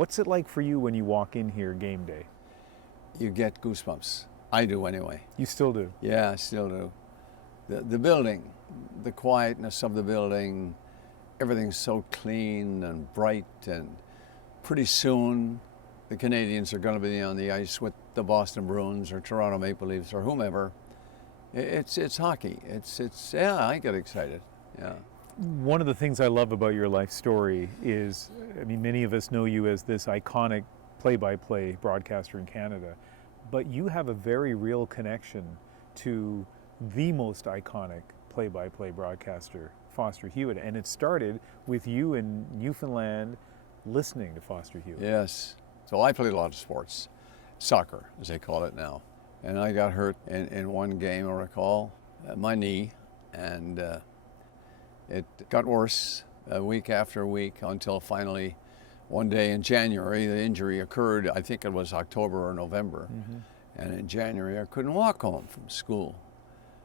What's it like for you when you walk in here game day? You get goosebumps. I do anyway. You still do? Yeah, I still do. The building, the quietness of the building, everything's so clean and bright, and pretty soon the Canadians are going to be on the ice with the Boston Bruins or Toronto Maple Leafs or whomever. It's hockey. Yeah, I get excited. Yeah. One of the things I love about your life story is, I mean, many of us know you as this iconic play-by-play broadcaster in Canada, but you have a very real connection to the most iconic play-by-play broadcaster, Foster Hewitt, and it started with you in Newfoundland listening to Foster Hewitt. Yes. So I played a lot of sports, soccer as they call it now, and I got hurt in one game, I recall, my knee, and it got worse week after week until finally one day in January the injury occurred. I think it was October or November. And in January I couldn't walk home from school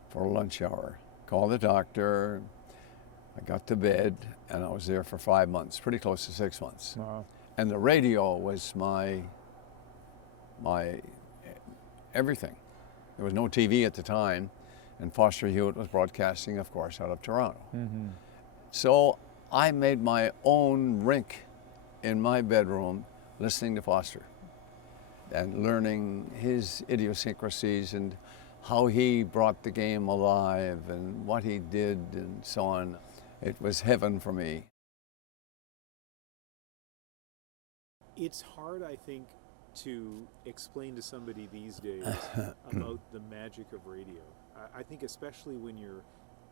for a lunch hour. Called the doctor, I got to bed, and I was there for 5 months, pretty close to 6 months. Wow. And the radio was my everything. There was no TV at the time, and Foster Hewitt was broadcasting, of course, out of Toronto. So I made my own rink in my bedroom listening to Foster and learning his idiosyncrasies and how he brought the game alive and what he did and so on. It was heaven for me. It's hard, I think, to explain to somebody these days about the magic of radio. I think especially when you're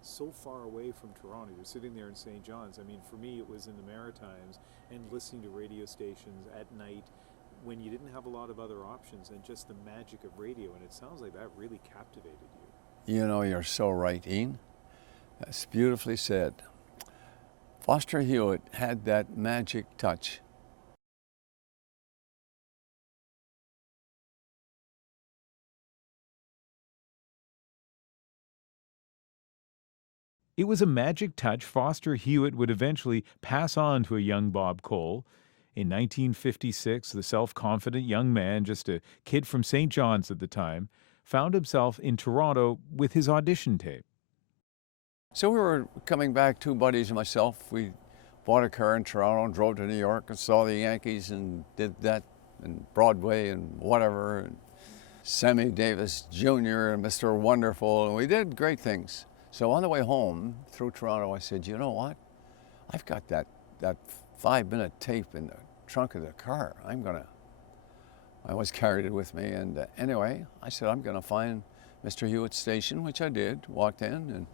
so far away from Toronto, you're sitting there in St. John's. I mean, for me, it was in the Maritimes and listening to radio stations at night when you didn't have a lot of other options, and just the magic of radio. And it sounds like that really captivated you. You know, you're so right, Ian. That's beautifully said. Foster Hewitt had that magic touch. It was a magic touch Foster Hewitt would eventually pass on to a young Bob Cole. In 1956, the self-confident young man, just a kid from St. John's at the time, found himself in Toronto with his audition tape. So we were coming back, two buddies and myself. We bought a car in Toronto and drove to New York and saw the Yankees and did that, and Broadway and whatever, and Sammy Davis Jr. and Mr. Wonderful, and we did great things. So on the way home through Toronto, I said, you know what? I've got that 5-minute tape in the trunk of the car. I always carried it with me. And anyway, I said, I'm going to find Mr. Hewitt's station, which I did. Walked in and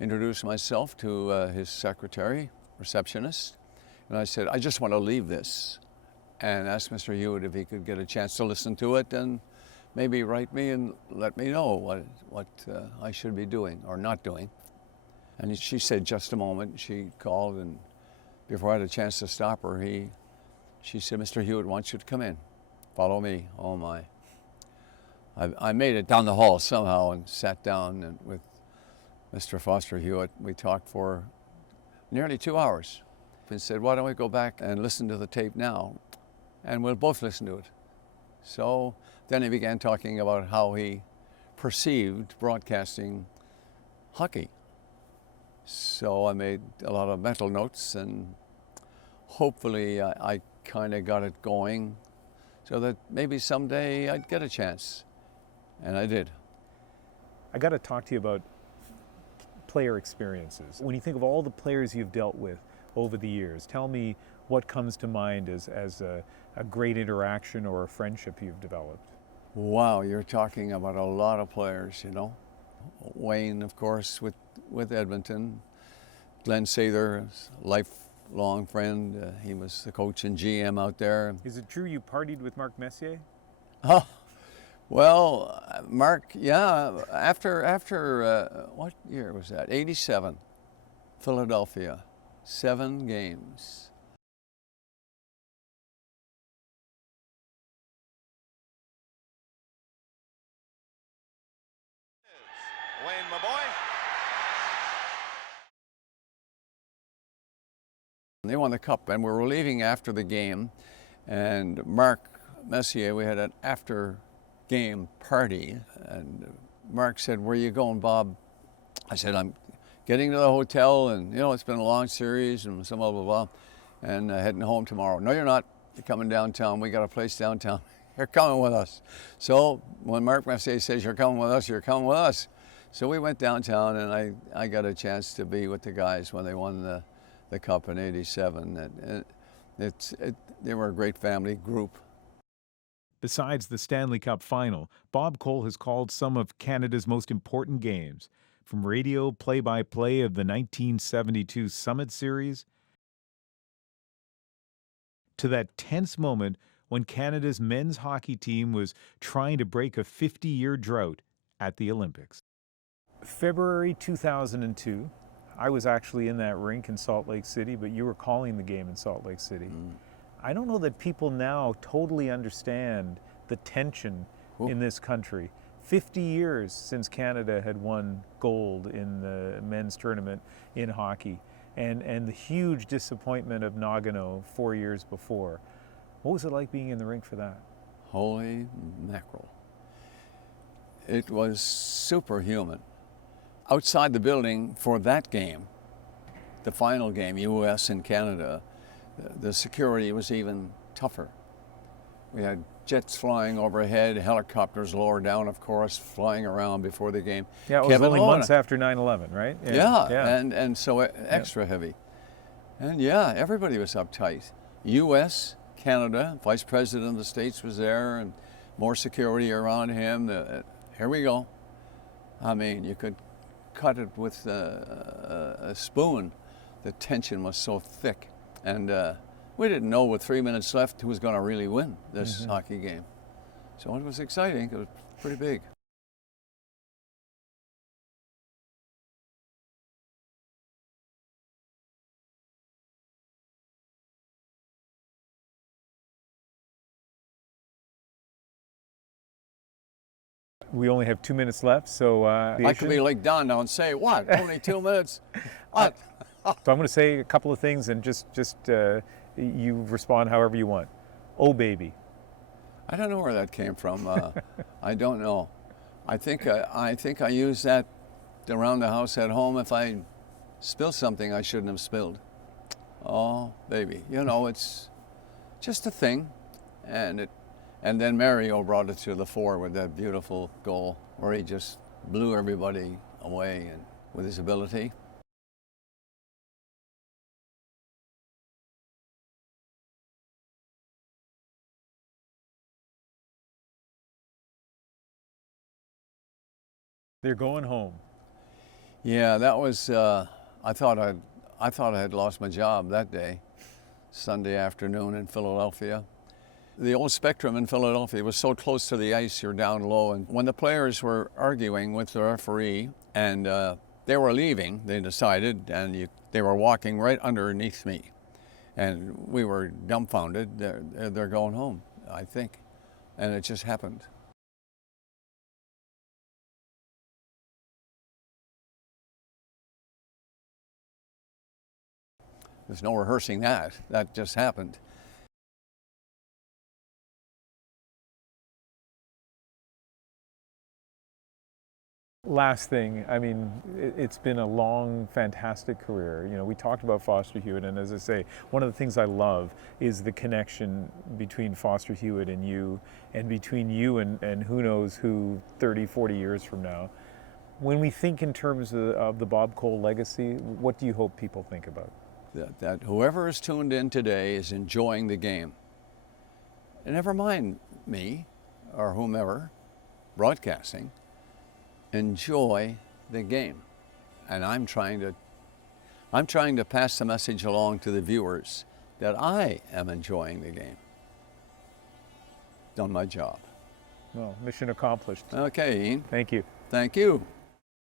introduced myself to his secretary, receptionist. And I said, I just want to leave this, and asked Mr. Hewitt if he could get a chance to listen to it and maybe write me and let me know what I should be doing or not doing. And she said, just a moment. She called, and before I had a chance to stop her, she said, Mr. Hewitt wants you to come in. Follow me. Oh my. I made it down the hall somehow and sat down and with Mr. Foster Hewitt. We talked for nearly 2 hours. He said, why don't we go back and listen to the tape now, and we'll both listen to it. So then he began talking about how he perceived broadcasting hockey. So I made a lot of mental notes, and hopefully I kind of got it going so that maybe someday I'd get a chance. And I did. I got to talk to you about player experiences. When you think of all the players you've dealt with over the years, tell me what comes to mind as a great interaction or a friendship you've developed. Wow, you're talking about a lot of players, you know. Wayne, of course, with Edmonton. Glenn Sather, lifelong friend. He was the coach and GM out there. Is it true you partied with Mark Messier? Oh, well, Mark, yeah, after what year was that? 87, Philadelphia, 7 games. Wayne, my boy. They won the cup, and we were leaving after the game, And Mark Messier, we had an after-game party, and Mark said, "Where are you going, Bob?" I said, "I'm getting to the hotel, and it's been a long series, and some blah, blah, blah, and heading home tomorrow." "No, you're not. You're coming downtown. We got a place downtown. You're coming with us." So when Mark Messier says, "You're coming with us, you're coming with us." So we went downtown, and I got a chance to be with the guys when they won the Cup in '87. They were a great family group. Besides the Stanley Cup final, Bob Cole has called some of Canada's most important games, from radio play-by-play of the 1972 Summit Series to that tense moment when Canada's men's hockey team was trying to break a 50-year drought at the Olympics. February 2002, I was actually in that rink in Salt Lake City, but you were calling the game in Salt Lake City. I don't know that people now totally understand the tension in this country. 50 years since Canada had won gold in the men's tournament in hockey, and the huge disappointment of Nagano 4 years before. What was it like being in the rink for that? Holy mackerel. It was superhuman. Outside the building for that game, the final game, US and Canada, the security was even tougher. We had jets flying overhead, helicopters lower down, of course, flying around before the game. Yeah, it was only months after 9/11, right? Yeah. And so extra heavy. And everybody was uptight. US, Canada, Vice President of the States was there, and more security around him. Here we go. I mean, you could cut it with a spoon. The tension was so thick. And we didn't know with 3 minutes left who was going to really win this hockey game. So it was exciting. It was pretty big. We only have 2 minutes left, so I could be like Don now and say, "What? Only 2 minutes?" What? So I'm going to say a couple of things, and just you respond however you want. Oh, baby. I don't know where that came from. I don't know. I think I use that around the house at home if I spill something I shouldn't have spilled. Oh, baby. It's just a thing, and then Mario brought it to the fore with that beautiful goal where he just blew everybody away and with his ability. They're going home. Yeah, that was. I thought I had lost my job that day, Sunday afternoon in Philadelphia. The old Spectrum in Philadelphia was so close to the ice, you're down low. And when the players were arguing with the referee and they were leaving, they decided, and they were walking right underneath me. And we were dumbfounded. They're going home, I think. And it just happened. There's no rehearsing that. That just happened. Last thing, I mean, it's been a long, fantastic career. We talked about Foster Hewitt, and as I say, one of the things I love is the connection between Foster Hewitt and you, and between you and who knows who 30, 40 years from now. When we think in terms of the Bob Cole legacy, what do you hope people think about? That whoever is tuned in today is enjoying the game. And never mind me or whomever broadcasting. Enjoy the game. And I'm trying to pass the message along to the viewers that I am enjoying the game. Done my job. Well, mission accomplished. Okay, Ian. Thank you. Thank you.